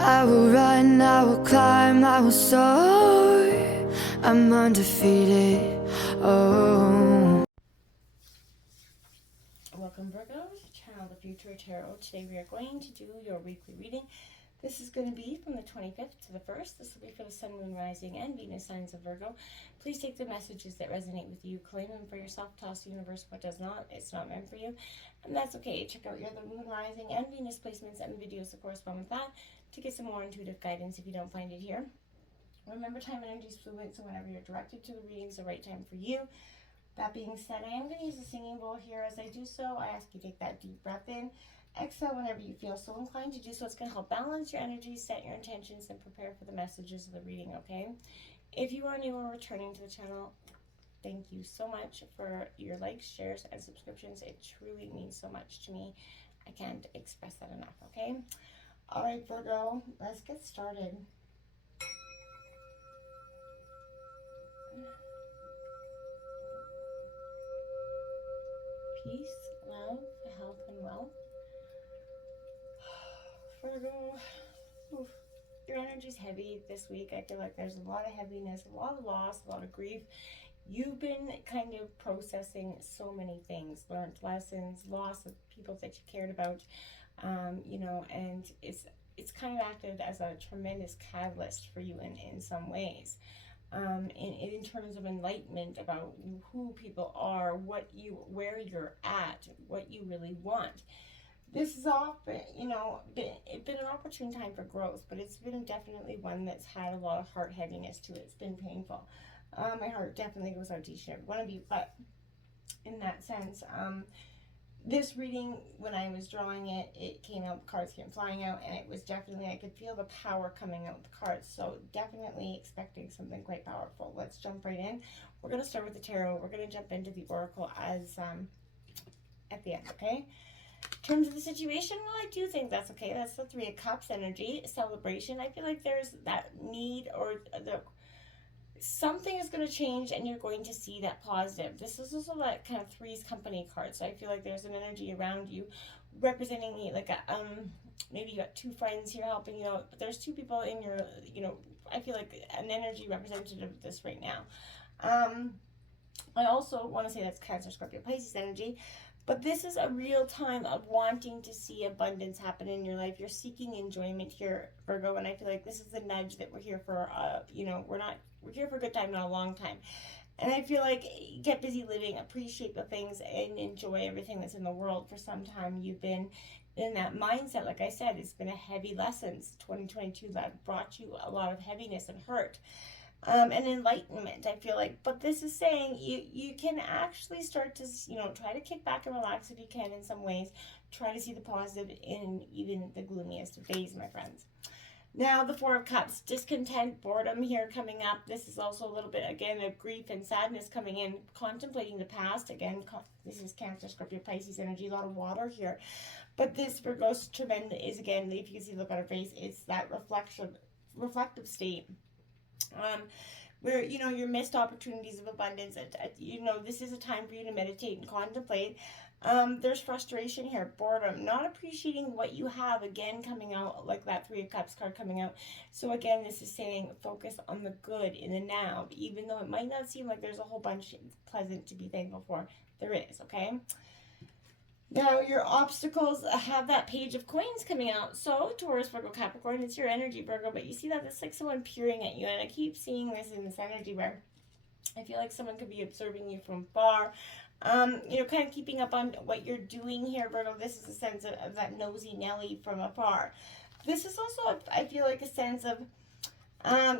I will run, I will climb, I will soar. I'm undefeated. Oh. Welcome, Virgo, to Channel the Future Tarot. Today we are going to do your weekly reading. This is going to be from the 25th to the 1st. This will be for the Sun, Moon, Rising, and Venus signs of Virgo. Please take the messages that resonate with you, claim them for yourself, toss the universe what does not. It's not meant for you, and that's okay. Check out your other Moon, Rising, and Venus placements and the videos that correspond with that to get some more intuitive guidance if you don't find it here. Remember, time and energy is fluid, so whenever you're directed to the reading is the right time for you. That being said, I am going to use a singing bowl here. As I do so, I ask you to take that deep breath in. Exhale whenever you feel so inclined to do so. It's going to help balance your energy, set your intentions, and prepare for the messages of the reading, okay? If you are new or returning to the channel, thank you so much for your likes, shares, and subscriptions. It truly means so much to me. I can't express that enough, okay? All right, Virgo, let's get started. Peace, love, health, and wealth. Virgo, oof, your energy's heavy this week. I feel like there's a lot of heaviness, a lot of loss, a lot of grief. You've been kind of processing so many things, learned lessons, loss of people that you cared about, and it's kind of acted as a tremendous catalyst for you in some ways. In terms of enlightenment about who people are, where you're at, what you really want. This is often, been an opportune time for growth, but it's been definitely one that's had a lot of heart heaviness to it. It's been painful. My heart definitely goes out to each and every one of you, but in that sense, this reading, when I was drawing it, it came out, the cards came flying out, and it was definitely, I could feel the power coming out with the cards, so definitely expecting something quite powerful. Let's jump right in. We're going to start with the tarot. We're going to jump into the oracle as at the end, okay? In terms of the situation, well, I do think that's okay. That's the Three of Cups energy, celebration. I feel like there's that need, or something is going to change and you're going to see that positive. This is also that kind of Three's Company card, so I feel like there's an energy around you representing you, like maybe you got two friends here helping you out, but there's two people in your, I feel like an energy representative of this right now. I also want to say that's Cancer, Scorpio, Pisces energy. But this is a real time of wanting to see abundance happen in your life. You're seeking enjoyment here, Virgo, and I feel like this is the nudge that we're here for. We're here for a good time, not a long time. And I feel like get busy living, appreciate the things, and enjoy everything that's in the world. For some time, you've been in that mindset. Like I said, it's been a heavy lesson. 2022 that brought you a lot of heaviness and hurt. And enlightenment, I feel like. But this is saying you can actually start to, try to kick back and relax if you can in some ways. Try to see the positive in even the gloomiest of days, my friends. Now, the Four of Cups, discontent, boredom here coming up. This is also a little bit, again, of grief and sadness coming in, contemplating the past. Again, this is Cancer, Scorpio, Pisces energy, a lot of water here. But this Virgo's tremendous is, again, if you can see the look on her face, it's that reflective state. Where your missed opportunities of abundance, this is a time for you to meditate and contemplate. There's frustration here, boredom, not appreciating what you have, again coming out like that Three of Cups card coming out. So again, this is saying focus on the good in the now, even though it might not seem like there's a whole bunch pleasant to be thankful for. There is, okay? Now, your obstacles have that Page of Coins coming out. So, Taurus, Virgo, Capricorn, it's your energy, Virgo. But you see that it's like someone peering at you. And I keep seeing this in this energy where I feel like someone could be observing you from far. Kind of keeping up on what you're doing here, Virgo. This is a sense of that nosy Nelly from afar. This is also, I feel like, a sense of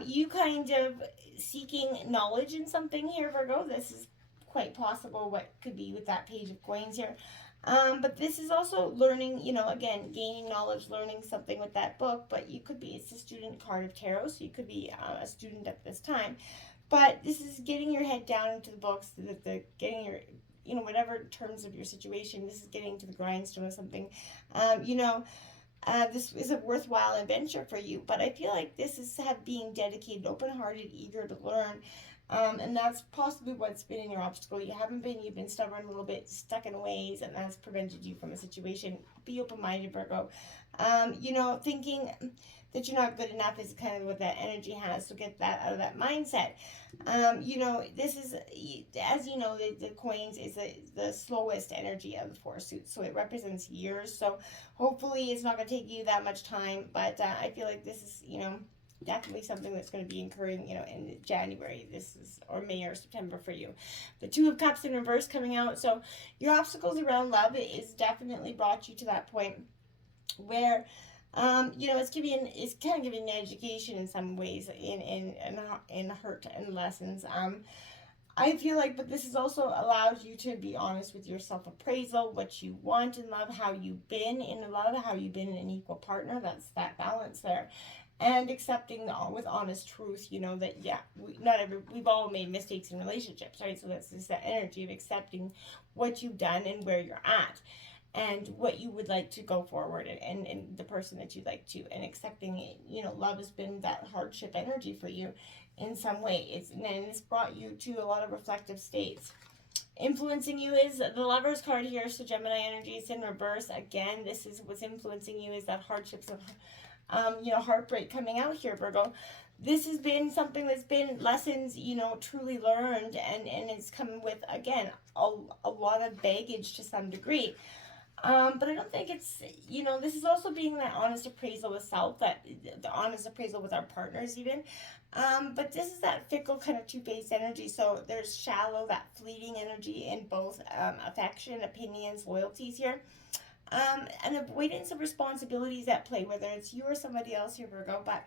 you kind of seeking knowledge in something here, Virgo. This is quite possible what could be with that Page of Coins here. But this is also learning, again, gaining knowledge, learning something with that book. But you could be, it's a student card of tarot, so you could be a student at this time. But this is getting your head down into the books, getting your, whatever terms of your situation, this is getting to the grindstone of something. This is a worthwhile adventure for you. But I feel like this is being dedicated, open-hearted, eager to learn. And that's possibly what's been in your obstacle. You've been stubborn a little bit, stuck in ways, and that's prevented you from a situation. Be open-minded, Virgo. You know, thinking that you're not good enough is kind of what that energy has. So get that out of that mindset. You know, this is, as you know, the coins is the slowest energy of the four suits. So it represents years. So hopefully it's not going to take you that much time. But I feel like this is, you know, definitely something that's going to be occurring, you know, in January. This is, or May or September for you. The Two of Cups in reverse coming out. So your obstacles around love is definitely brought you to that point where you know, it's kind of giving an education in some ways in hurt and lessons. I feel like, but this has also allowed you to be honest with your self appraisal, what you want in love, how you've been in love, how you've been an equal partner. That's that balance there, and accepting with honest truth. You know that yeah, we've all made mistakes in relationships, right? So that's just that energy of accepting what you've done and where you're at and what you would like to go forward and the person that you'd like to, and accepting it. You know, love has been that hardship energy for you in some way. It's brought you to a lot of reflective states. Influencing you is the Lover's card here, so Gemini energy is in reverse. Again, this is what's influencing you is that hardships of you know, heartbreak coming out here, Virgo. This has been something that's been lessons, you know, truly learned, and it's coming with, again, a lot of baggage to some degree. But I don't think it's, you know, this is also being that honest appraisal with self, that the honest appraisal with our partners even. But this is that fickle kind of two-faced energy. So there's shallow, that fleeting energy in both affection, opinions, loyalties here. And avoidance of responsibilities at play, whether it's you or somebody else here, Virgo. But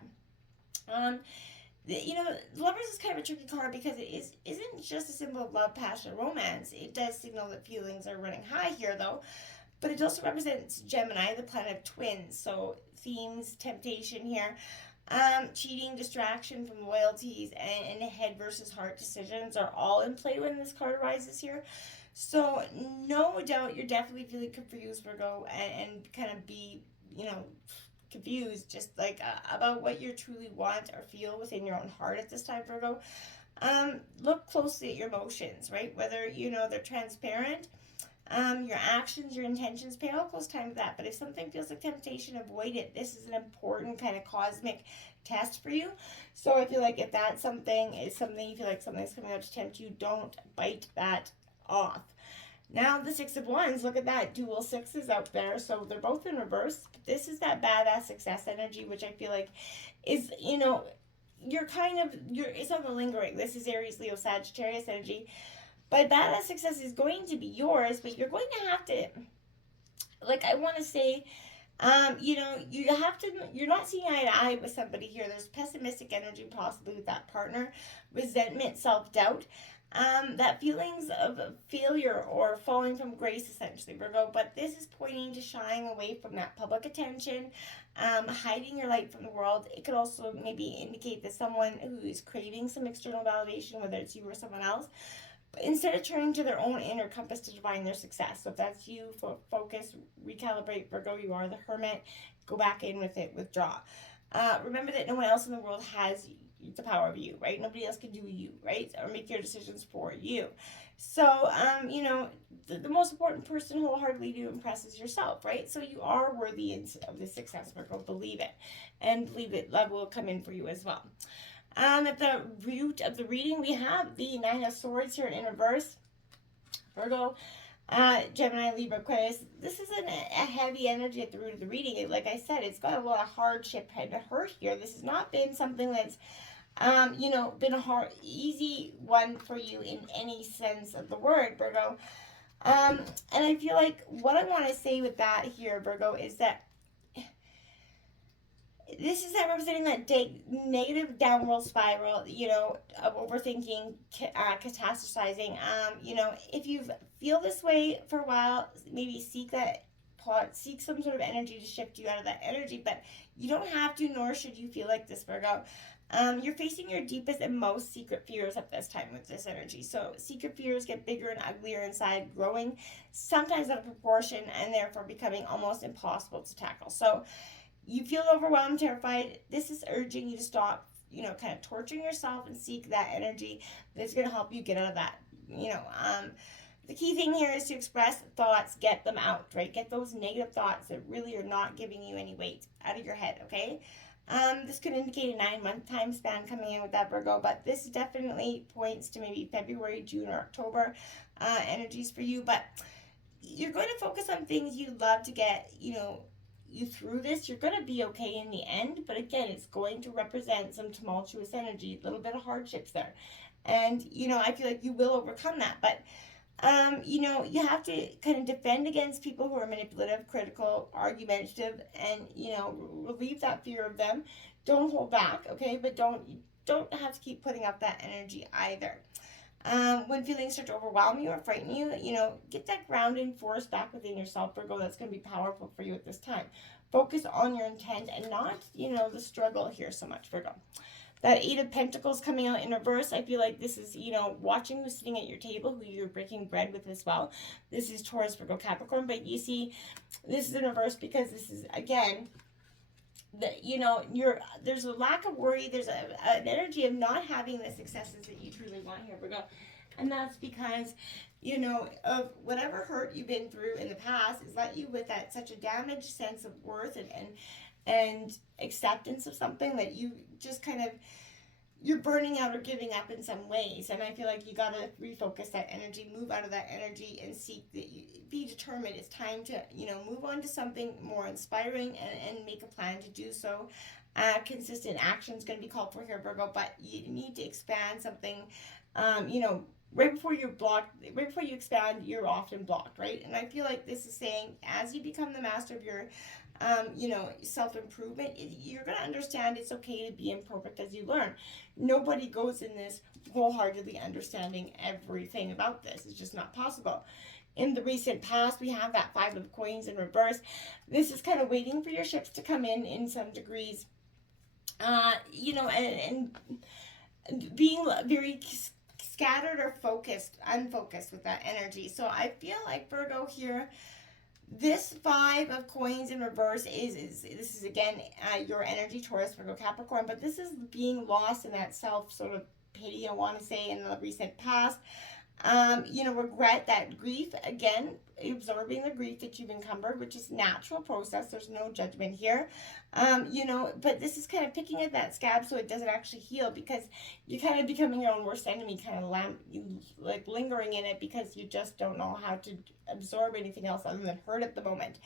you know, Lovers is kind of a tricky card because isn't just a symbol of love, passion, romance. It does signal that feelings are running high here, though. But it also represents Gemini, the planet of twins. So themes, temptation here. Cheating, distraction from loyalties, and head versus heart decisions are all in play when this card arises here. So no doubt you're definitely feeling confused, Virgo, and kind of be, you know, confused just like about what you truly want or feel within your own heart at this time, Virgo. Look closely at your emotions, right? Whether, you know, they're transparent, your actions, your intentions, pay all close time to that. But if something feels like temptation, avoid it. This is an important kind of cosmic test for you. So I feel like if that's something is something you feel like something's coming out to tempt you, don't bite that off. Now the Six of Wands, look at that, dual sixes out there. So they're both in reverse. This is that badass success energy, which I feel like is, you know, it's on the lingering. This is Aries, Leo, Sagittarius energy. But badass success is going to be yours, but you're going to have to, like, I want to say, you know, you're not seeing eye to eye with somebody here. There's pessimistic energy possibly with that partner, resentment, self-doubt, that feelings of failure or falling from grace, essentially, Virgo. But this is pointing to shying away from that public attention, hiding your light from the world. It could also maybe indicate that someone who is craving some external validation, whether it's you or someone else, instead of turning to their own inner compass to define their success. So if that's you, focus, recalibrate, Virgo. You are the hermit. Go back in with it, withdraw. Remember that no one else in the world has the power of you, right? Nobody else can do you, right? Or make your decisions for you. So, you know, the most important person wholeheartedly to impress is yourself, right? So you are worthy of the success, Virgo. Believe it. And believe that love will come in for you as well. At the root of the reading, we have the Nine of Swords here in reverse. Virgo, Gemini, Libra, Aquarius. This is a heavy energy at the root of the reading. Like I said, it's got a lot of hardship and hurt here. This has not been something that's, you know, been a easy one for you in any sense of the word, Virgo. And I feel like what I want to say with that here, Virgo, is that this is that representing that negative downward spiral, you know, of overthinking, catastrophizing. You know, if you feel this way for a while, maybe seek some sort of energy to shift you out of that energy, but you don't have to, nor should you feel like this, Virgo. You're facing your deepest and most secret fears at this time with this energy. So secret fears get bigger and uglier inside, growing sometimes out of proportion, and therefore becoming almost impossible to tackle. So you feel overwhelmed, terrified. This is urging you to stop, you know, kind of torturing yourself and seek that energy that's going to help you get out of that, you know, The key thing here is to express thoughts, get them out, right? Get those negative thoughts that really are not giving you any weight out of your head, okay? This could indicate a 9-month time span coming in with that Virgo, but this definitely points to maybe February, June, or October energies for you. But you're going to focus on things you love to get, you through this. You're going to be okay in the end, but again, it's going to represent some tumultuous energy, a little bit of hardships there. And, I feel like you will overcome that. But you have to kind of defend against people who are manipulative, critical, argumentative, and relieve that fear of them. Don't hold back, okay? But don't have to keep putting up that energy either. When feelings start to overwhelm you or frighten you, get that grounding force back within yourself, Virgo. That's going to be powerful for you at this time. Focus on your intent and not, the struggle here so much, Virgo. That Eight of Pentacles coming out in reverse, I feel like this is, watching who's sitting at your table, who you're breaking bread with as well. This is Taurus, Virgo, Capricorn, but you see, this is in reverse because this is, again, there's a lack of worry. There's an energy of not having the successes that you truly want here, Virgo. And that's because, of whatever hurt you've been through in the past has left you with that such a damaged sense of worth and acceptance of something that you just kind of, you're burning out or giving up in some ways. And I feel like you got to refocus that energy, move out of that energy, and seek that you be determined. It's time to, move on to something more inspiring and make a plan to do so. Consistent action is going to be called for here, Virgo, but you need to expand something, right before you expand, you're often blocked, right? And I feel like this is saying, as you become the master of your self-improvement, you're going to understand it's okay to be imperfect as you learn. Nobody goes in this wholeheartedly understanding everything about this. It's just not possible. In the recent past, we have that Five of Coins in reverse. This is kind of waiting for your ships to come in some degrees, and being very scattered or unfocused with that energy. So I feel like, Virgo, here, this Five of Coins in reverse this is again your energy, Taurus, Virgo, Capricorn, but this is being lost in that self sort of pity, I want to say, in the recent past. Regret, that grief, again, absorbing the grief that you've encumbered, which is natural process. There's no judgment here. But this is kind of picking at that scab so it doesn't actually heal, because you're kind of becoming your own worst enemy, kind of like lingering in it because you just don't know how to absorb anything else other than hurt at the moment.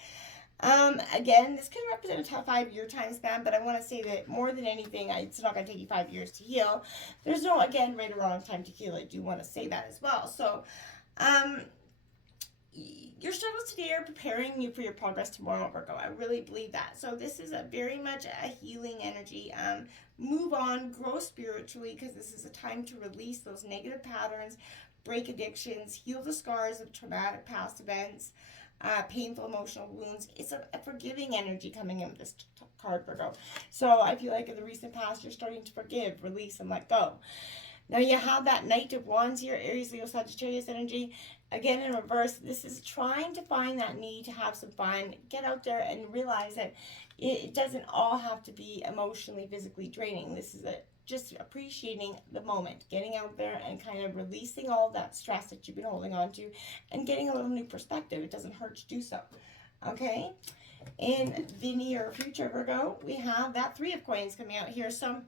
Again, this could represent a 5-year time span, but I want to say that more than anything, it's not going to take you 5 years to heal. There's no, again, right or wrong time to heal. I do want to say that as well. So, your struggles today are preparing you for your progress tomorrow, Virgo. I really believe that. So this is very much a healing energy. Move on, grow spiritually, because this is a time to release those negative patterns, break addictions, heal the scars of traumatic past events, painful emotional wounds. It's a forgiving energy coming in with this card, Virgo. So I feel like in the recent past, you're starting to forgive, release, and let go. Now you have that Knight of Wands here, Aries, Leo, Sagittarius energy. Again, in reverse, this is trying to find that need to have some fun, get out there and realize that it doesn't all have to be emotionally, physically draining. This is just appreciating the moment, getting out there and kind of releasing all that stress that you've been holding on to and getting a little new perspective. It doesn't hurt to do so, okay? In the near future, Virgo, we have that Three of Coins coming out here. So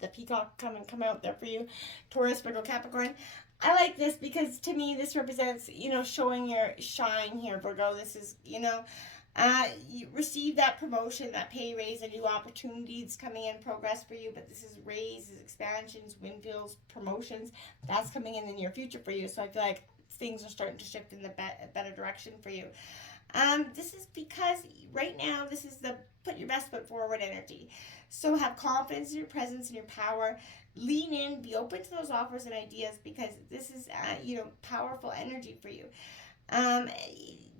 the peacock come out there for you, Taurus, Virgo, Capricorn. I like this because to me this represents, showing your shine here, Virgo. This is, you receive that promotion, that pay raise, a new opportunities coming in progress for you, but this is raises, expansions, windfalls, promotions. That's coming in the near future for you. So I feel like things are starting to shift in the better direction for you. This is because right now this is the put your best foot forward energy. So have confidence in your presence and your power. Lean in, be open to those offers and ideas, because this is, powerful energy for you.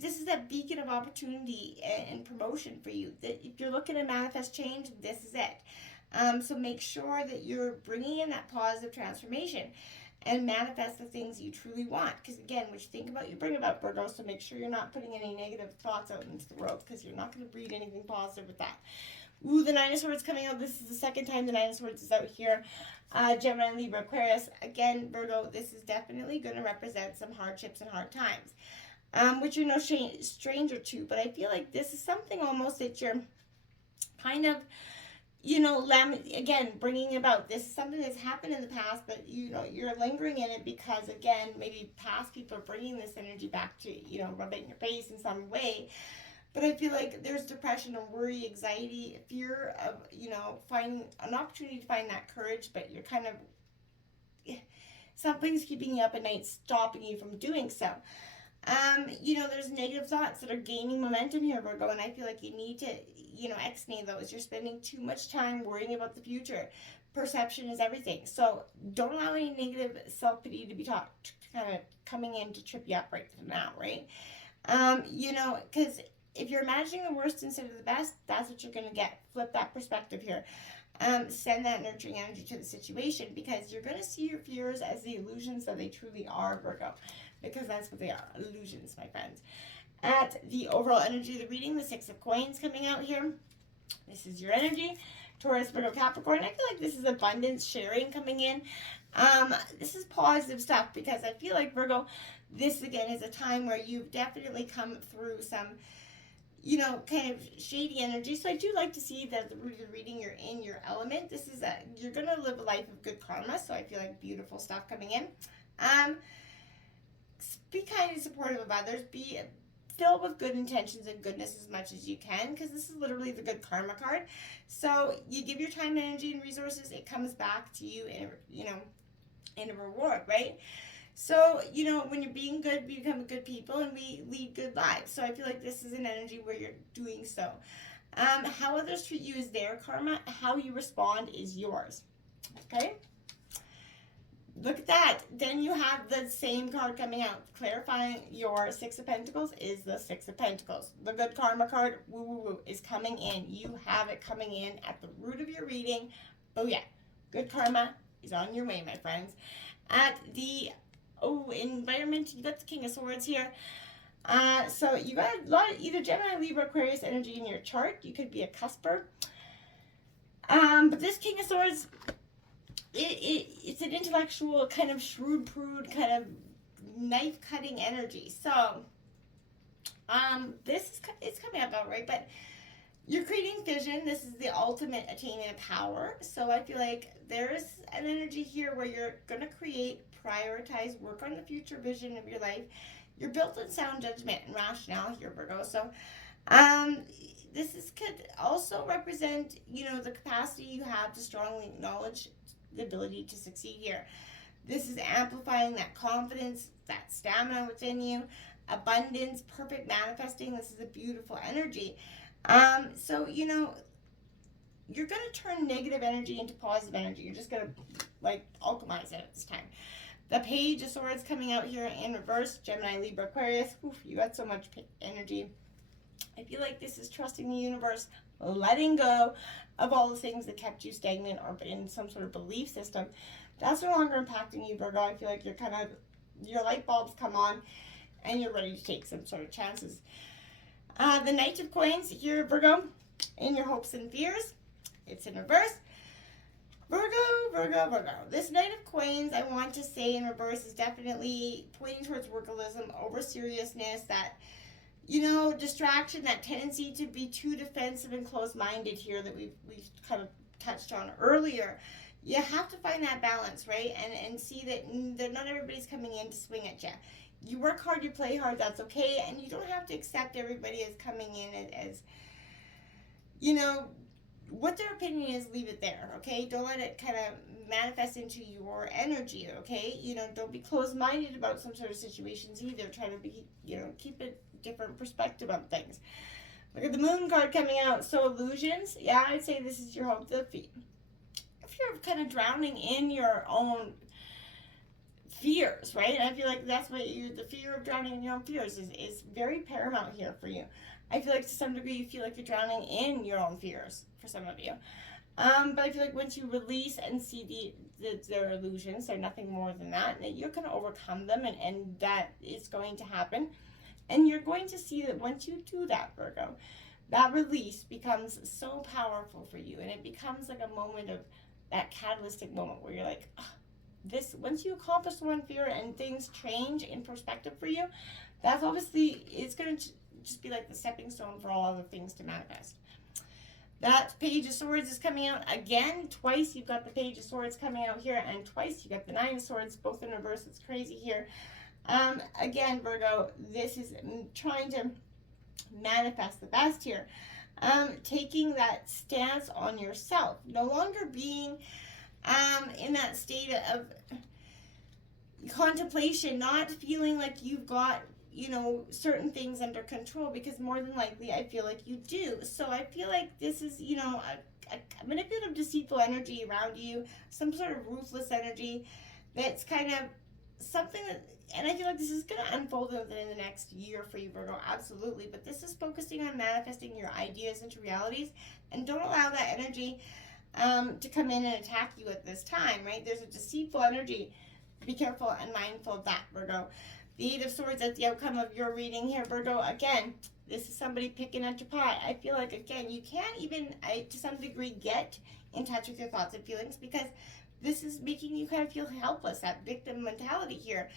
This is that beacon of opportunity and promotion for you. That if you're looking to manifest change, this is it. So make sure that you're bringing in that positive transformation and manifest the things you truly want. Because again, what you think about, you bring about, Virgo. So make sure you're not putting any negative thoughts out into the world, because you're not going to breed anything positive with that. Ooh, the Nine of Swords coming out. This is the second time the Nine of Swords is out here. Gemini, Libra, Aquarius. Again, Virgo, this is definitely going to represent some hardships and hard times, which you're no stranger to. But I feel like this is something almost that you're kind of, again, bringing about. This is something that's happened in the past, but, you're lingering in it because, again, maybe past people are bringing this energy back to, rub it in your face in some way. But I feel like there's depression and worry, anxiety, fear of, finding an opportunity to find that courage, but you're kind of, something's keeping you up at night, stopping you from doing so. There's negative thoughts that are gaining momentum here, Virgo, and I feel like you need to, exnate those. You're spending too much time worrying about the future. Perception is everything. So don't allow any negative self-pity to be kind of coming in to trip you up right now, right? Because if you're imagining the worst instead of the best, that's what you're going to get. Flip that perspective here. Send that nurturing energy to the situation, because you're going to see your fears as the illusions that they truly are, Virgo. Because that's what they are, illusions, my friends. At the overall energy of the reading, the Six of Coins coming out here. This is your energy. Taurus, Virgo, Capricorn. I feel like this is abundance, sharing coming in. This is positive stuff, because I feel like, Virgo, this again is a time where you've definitely come through some, kind of shady energy. So I do like to see that at the root of the reading, you're in your element. You're going to live a life of good karma. So I feel like beautiful stuff coming in. Be kind and supportive of others. Be filled with good intentions and goodness as much as you can, because this is literally the good karma card. So you give your time, energy, and resources, it comes back to you in a reward, right? So, when you're being good, we become good people and we lead good lives. So I feel like this is an energy where you're doing so. How others treat you is their karma. How you respond is yours. Okay? Look at that. Then you have the same card coming out. Clarifying your Six of Pentacles is the Six of Pentacles. The good karma card, woo woo woo, is coming in. You have it coming in at the root of your reading. Oh yeah, good karma is on your way, my friends. At the environment, you got the King of Swords here. So you got a lot of either Gemini, Libra, Aquarius energy in your chart. You could be a cusper. But this King of Swords, it's an intellectual, kind of shrewd prude, kind of knife-cutting energy. So, it's coming up all right, but you're creating vision. This is the ultimate attainment of power. So I feel like there's an energy here where you're going to create, prioritize, work on the future vision of your life. You're built on sound judgment and rationale here, Virgo. So, could also represent, the capacity you have to strongly acknowledge the ability to succeed here. This is amplifying that confidence, that stamina within you, abundance, perfect manifesting. This is a beautiful energy. So, you're going to turn negative energy into positive energy. You're just going to, alchemize it at this time. The Page of Swords coming out here in reverse. Gemini, Libra, Aquarius. Oof, you got so much energy. I feel like this is trusting the universe, letting go of all the things that kept you stagnant or in some sort of belief system. That's no longer impacting you, Virgo. I feel like your light bulbs come on and you're ready to take some sort of chances. The Knight of Coins here, Virgo, in your hopes and fears. It's in reverse. Virgo. This Knight of Coins, I want to say in reverse, is definitely pointing towards workaholism, over seriousness, that, distraction, that tendency to be too defensive and closed-minded here that we've kind of touched on earlier. You have to find that balance, right? And see that not everybody's coming in to swing at you. You work hard, you play hard, that's okay, and you don't have to accept everybody as coming in as what their opinion is, leave it there, okay? Don't let it kind of manifest into your energy, okay? Don't be closed-minded about some sort of situations either. Try to be, keep a different perspective on things. Look at the Moon card coming out. So illusions, yeah, I'd say this is your hope. If you're kind of drowning in your own fears, right? And I feel like that's what the fear of drowning in your own fears is very paramount here for you. I feel like to some degree you feel like you're drowning in your own fears for some of you. But I feel like once you release and see their illusions, they're nothing more than that, you're going to overcome them, and that is going to happen. And you're going to see that once you do that, Virgo, that release becomes so powerful for you, and it becomes like a moment of that catalytic moment where you're like, "Ah, this, once you accomplish one fear and things change in perspective for you, that's obviously, it's going to just be like the stepping stone for all other things to manifest. That Page of Swords is coming out again twice. You've got the Page of Swords coming out here, and twice you got the Nine of Swords, both in reverse. It's crazy here. Again, Virgo, this is trying to manifest the best here. Taking that stance on yourself, no longer being in that state of contemplation, not feeling like you've got, you know, certain things under control, because more than likely I feel like you do. So I feel like this is, you know, a manipulative, deceitful energy around you, some sort of ruthless energy that's kind of something that, and I feel like this is going to unfold within the next year for you, Virgo, absolutely. But this is focusing on manifesting your ideas into realities, and don't allow that energy to come in and attack you at this time, right? There's a deceitful energy. Be careful and mindful of that, Virgo. The Eight of Swords at the outcome of your reading here, Virgo. Again, this is somebody picking at your pie. I feel like, again, you can't even, to some degree, get in touch with your thoughts and feelings, because this is making you kind of feel helpless, that victim mentality here.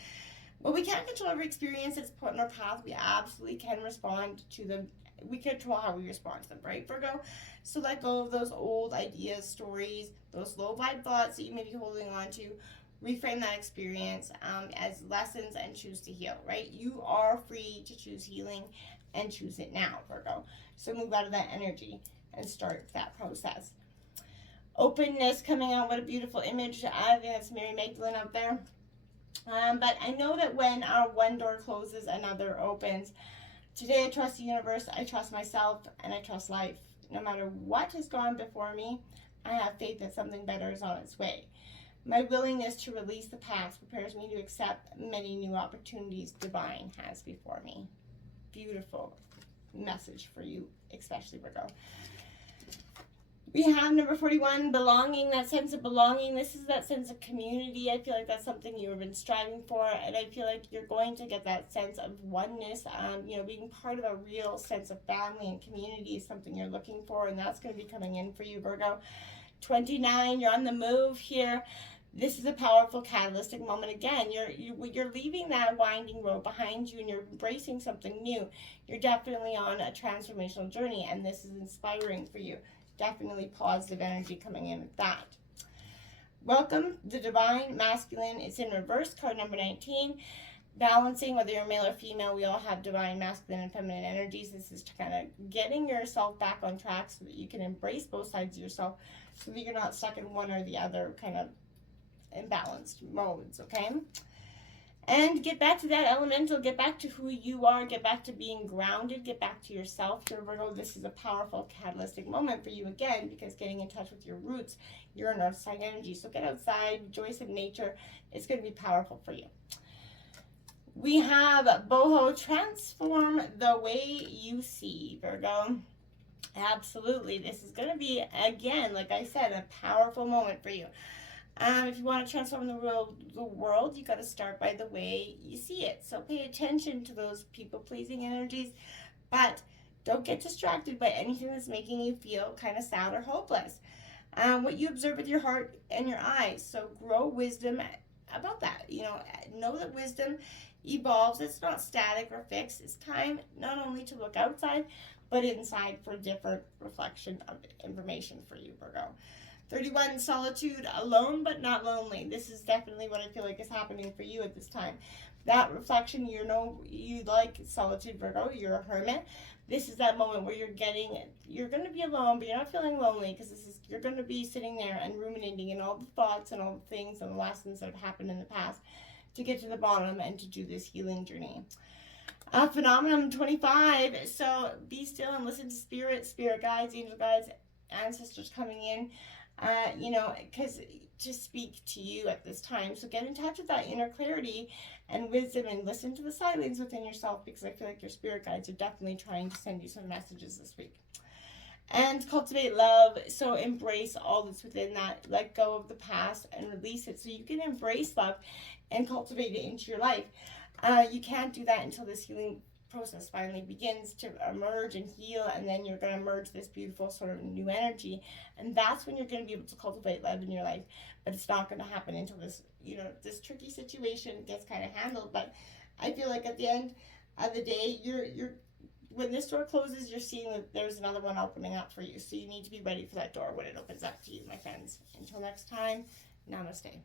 Well, we can't control every experience that's put in our path. We absolutely can respond to them. We control how we respond to them, right, Virgo? So let go of those old ideas, stories, those low vibe thoughts that you may be holding on to. Reframe that experience as lessons and choose to heal, right? You are free to choose healing and choose it now, Virgo. So move out of that energy and start that process. Openness coming out. What a beautiful image. I think that's Mary Magdalene up there. But I know that when our one door closes, another opens. Today I trust the universe, I trust myself, and I trust life. No matter what has gone before me, I have faith that something better is on its way. My willingness to release the past prepares me to accept many new opportunities divine has before me. Beautiful message for you, especially Virgo. We have number 41, belonging, that sense of belonging. This is that sense of community. I feel like that's something you have been striving for, and I feel like you're going to get that sense of oneness. You know, being part of a real sense of family and community is something you're looking for, and that's going to be coming in for you, Virgo. 29, you're on the move here. This is a powerful catalytic moment. Again, you're leaving that winding road behind you, and you're embracing something new. You're definitely on a transformational journey, and this is inspiring for you. Definitely positive energy coming in with that. Welcome, the Divine Masculine. It's in reverse, card number 19. Balancing, whether you're male or female, we all have divine masculine and feminine energies. This is kind of getting yourself back on track so that you can embrace both sides of yourself, so that you're not stuck in one or the other kind of imbalanced modes, okay? And get back to that elemental, get back to who you are, get back to being grounded, get back to yourself. Here, Virgo, this is a powerful catalytic moment for you again, because getting in touch with your roots, you're an outside energy. So get outside, rejoice in nature. It's going to be powerful for you. We have Boho, transform the way you see, Virgo. Absolutely. This is going to be, again, like I said, a powerful moment for you. If you want to transform the world, you got to start by the way you see it. So pay attention to those people-pleasing energies, but don't get distracted by anything that's making you feel kind of sad or hopeless. What you observe with your heart and your eyes. So grow wisdom about that. You know that wisdom evolves. It's not static or fixed. It's time not only to look outside, but inside for different reflection of information for you, Virgo. 31, solitude, alone but not lonely. This is definitely what I feel like is happening for you at this time. That reflection, you like solitude, Virgo. You're a hermit. This is that moment where you're going to be alone, but you're not feeling lonely, because you're going to be sitting there and ruminating in all the thoughts and all the things and the lessons that have happened in the past to get to the bottom and to do this healing journey. Phenomenon 25. So be still and listen to spirit guides, angel guides, ancestors coming in. Because to speak to you at this time. So get in touch with that inner clarity and wisdom, and listen to the silence within yourself, because I feel like your spirit guides are definitely trying to send you some messages this week. And cultivate love. So embrace all that's within that. Let go of the past and release it so you can embrace love and cultivate it into your life. You can't do that until this healing process finally begins to emerge and heal, and then you're going to merge this beautiful sort of new energy, and that's when you're going to be able to cultivate love in your life. But it's not going to happen until this, this tricky situation gets kind of handled. But I feel like at the end of the day, you're when this door closes, you're seeing that there's another one opening up for you, so you need to be ready for that door when it opens up to you, my friends. Until next time, namaste.